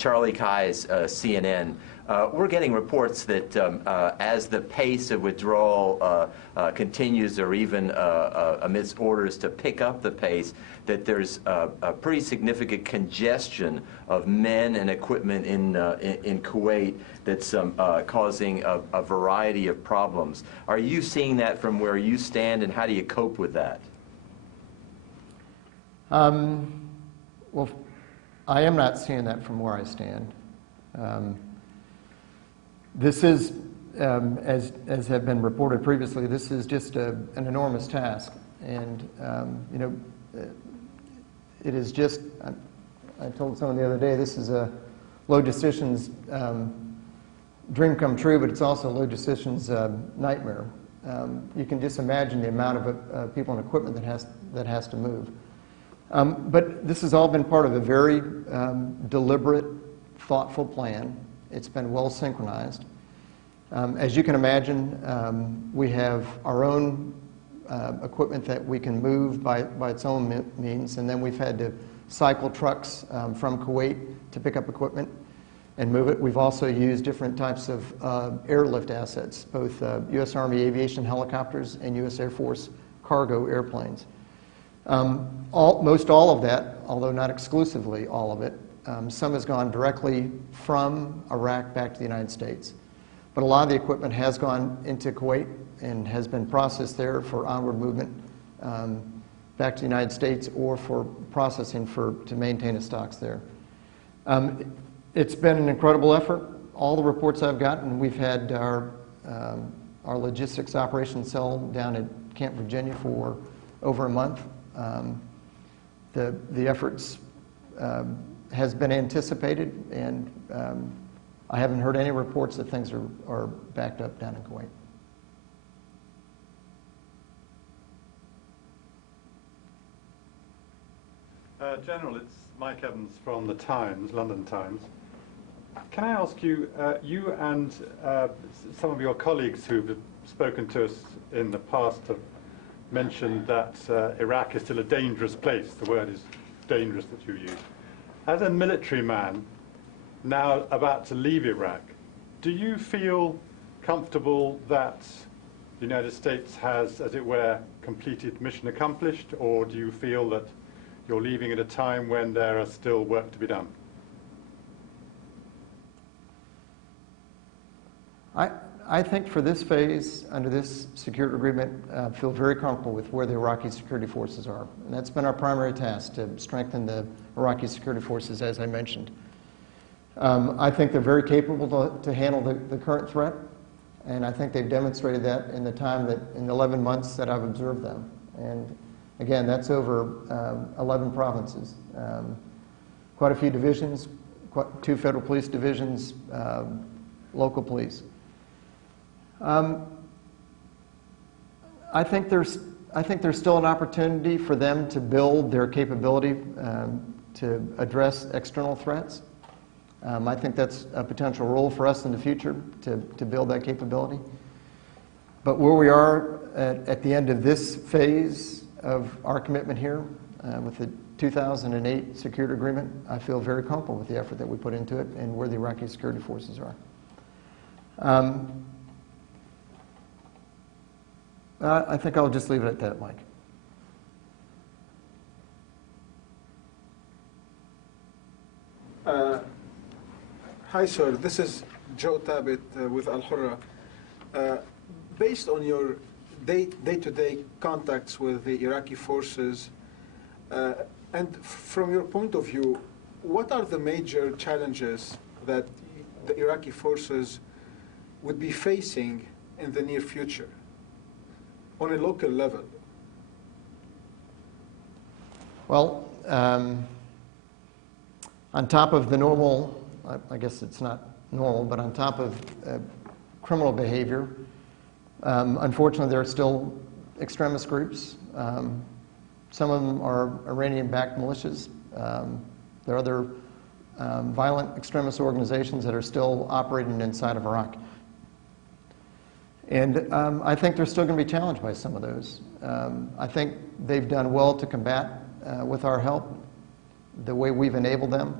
Charlie Kai's CNN, we're getting reports that as the pace of withdrawal continues, or even amidst orders to pick up the pace, that there's a pretty significant congestion of men and equipment in Kuwait that's causing a variety of problems. Are you seeing that from where you stand, and how do you cope with that? Well, I am not seeing that from where I stand. This is, as have been reported previously, this is just an enormous task, and you know, it is just. I told someone the other day, this is a logistician's dream come true, but it's also a logistician's nightmare. You can just imagine the amount of people and equipment that has to move. But this has all been part of a very deliberate, thoughtful plan. It's been well synchronized. As you can imagine, we have our own equipment that we can move by its own means, and then we've had to cycle trucks from Kuwait to pick up equipment and move it. We've also used different types of airlift assets, both U.S. Army aviation helicopters and U.S. Air Force cargo airplanes. Most all of that, although not exclusively all of it, some has gone directly from Iraq back to the United States. But a lot of the equipment has gone into Kuwait and has been processed there for onward movement back to the United States, or for processing to maintain its stocks there. It's been an incredible effort. All the reports I've gotten, we've had our logistics operations cell down at Camp Virginia for over a month. The efforts has been anticipated, and I haven't heard any reports that things are backed up down in Kuwait. General, it's Mike Evans from the Times, London Times. Can I ask you, you and some of your colleagues who've spoken to us in the past have mentioned that Iraq is still a dangerous place. The word is dangerous that you use. As a military man, now about to leave Iraq, do you feel comfortable that the United States has, as it were, completed mission accomplished, or do you feel that you're leaving at a time when there are still work to be done? I think for this phase, under this security agreement, I feel very comfortable with where the Iraqi security forces are. And that's been our primary task, to strengthen the Iraqi security forces, as I mentioned. I think they're very capable to handle the current threat, and I think they've demonstrated that in the 11 months that I've observed them. And again, that's over 11 provinces, quite a few divisions, 2 federal police divisions, local police. I think there's still an opportunity for them to build their capability to address external threats. I think that's a potential role for us in the future, to build that capability. But where we are at the end of this phase of our commitment here, with the 2008 security agreement, I feel very comfortable with the effort that we put into it and where the Iraqi security forces are. I think I'll just leave it at that, Mike. Hi, sir. This is Joe Tabit with Al Hurra. Based on your day-to-day contacts with the Iraqi forces, and from your point of view, what are the major challenges that the Iraqi forces would be facing in the near future on a local level? Well, on top of the normal, I guess it's not normal, but on top of criminal behavior, unfortunately there are still extremist groups. Some of them are Iranian-backed militias. There are other violent extremist organizations that are still operating inside of Iraq. And I think they're still going to be challenged by some of those. I think they've done well to combat, with our help, the way we've enabled them.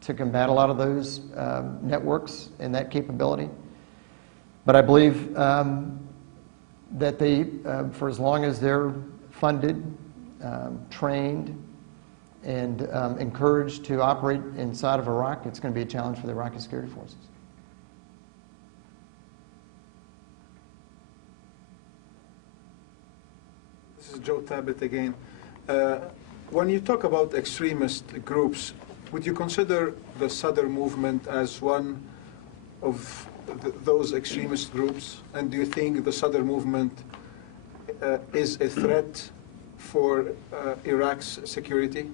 to combat a lot of those networks and that capability. But I believe that they, for as long as they're funded, trained, and encouraged to operate inside of Iraq, it's going to be a challenge for the Iraqi security forces. This is Joe Tabbitt again. When you talk about extremist groups, would you consider the Southern movement as one of those extremist groups? And do you think the Southern movement is a threat for Iraq's security?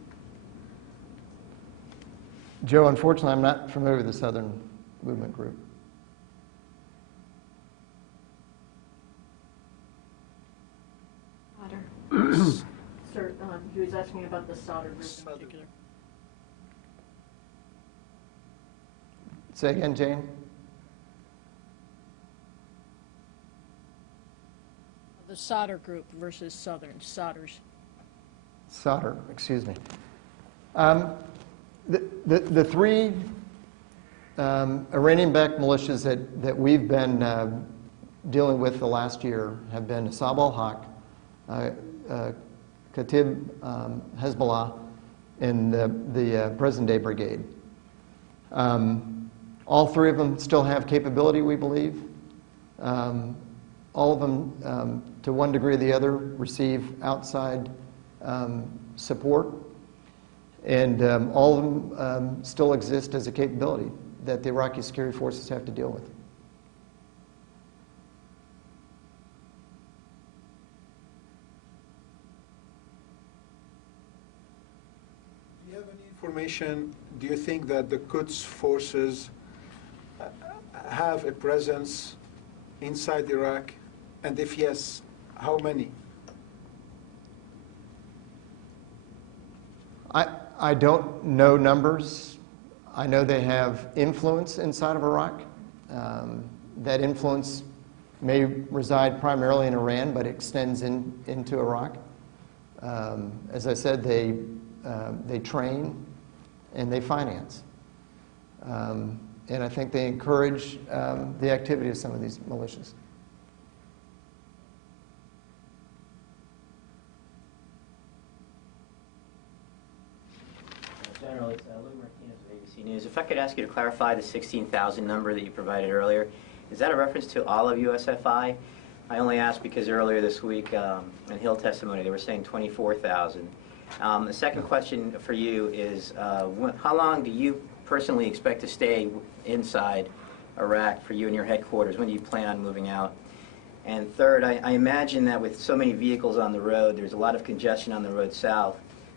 Joe, unfortunately, I'm not familiar with the Southern movement group. Sir, he was asking about the Sauder group in particular. Say again, Jane? The Sauder group versus Southern, Sauders. Sauder, excuse me. The three Iranian-backed militias that we've been dealing with the last year have been Asab al-Haq, Katib Hezbollah, and the Present-Day Brigade. All three of them still have capability, we believe. All of them, to one degree or the other, receive outside support. And all of them still exist as a capability that the Iraqi security forces have to deal with. Do you have any information? Do you think that the Quds forces have a presence inside Iraq? And if yes, how many? I don't know numbers. I know they have influence inside of Iraq. That influence may reside primarily in Iran, but extends into Iraq. As I said, they train and they finance. And I think they encourage the activity of some of these militias. General, it's Lou Martinez of ABC News. If I could ask you to clarify the 16,000 number that you provided earlier, is that a reference to all of USFI? I only asked because earlier this week in Hill testimony they were saying 24,000. The second question for you is how long do you personally expect to stay inside Iraq for you and your headquarters? When do you plan on moving out? And third, I imagine that with so many vehicles on the road, there's a lot of congestion on the road south.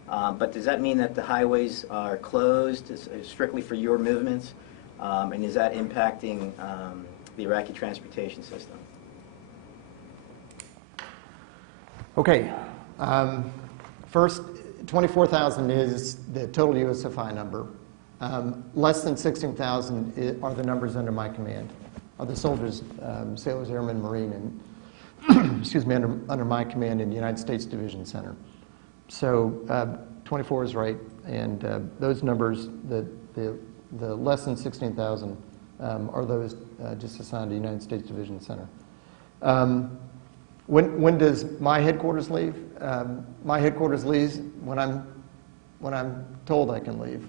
But does that mean that the highways are closed strictly for your movements? And is that impacting the Iraqi transportation system? Okay. First, 24,000 is the total USFI number. Less than 16,000 are the numbers under my command, are the soldiers, sailors, airmen, marine, and excuse me, under my command in the United States Division Center. So 24 is right, and those numbers, the less than 16,000, are those just assigned to the United States Division Center. When does my headquarters leave? My headquarters leaves when I'm told I can leave.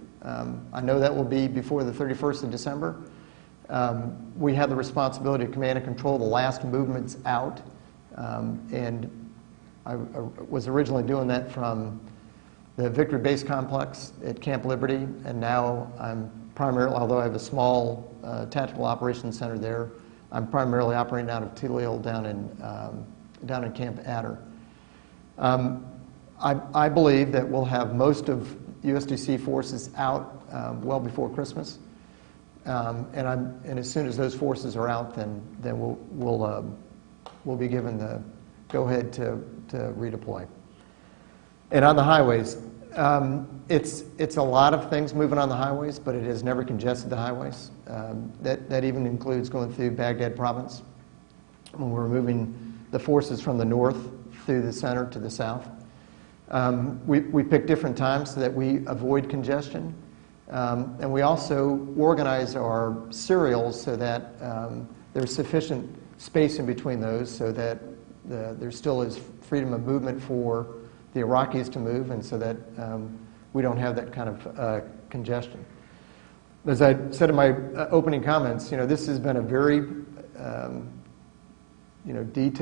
I know that will be before the 31st of December. We have the responsibility to command and control the last movements out, and I was originally doing that from the Victory Base Complex at Camp Liberty, and now I'm primarily, although I have a small tactical operations center there, I'm primarily operating out of Tilleel down in Camp Adder. I believe that we'll have most of USDC forces out well before Christmas, and as soon as those forces are out, then we'll be given the go-ahead to redeploy. And on the highways, it's a lot of things moving on the highways, but it has never congested the highways. That even includes going through Baghdad province when we're moving the forces from the north through the center to the south. We pick different times so that we avoid congestion. And we also organize our serials so that there's sufficient space in between those so that there still is freedom of movement for the Iraqis to move, and so that we don't have that kind of congestion. As I said in my opening comments, this has been a very detailed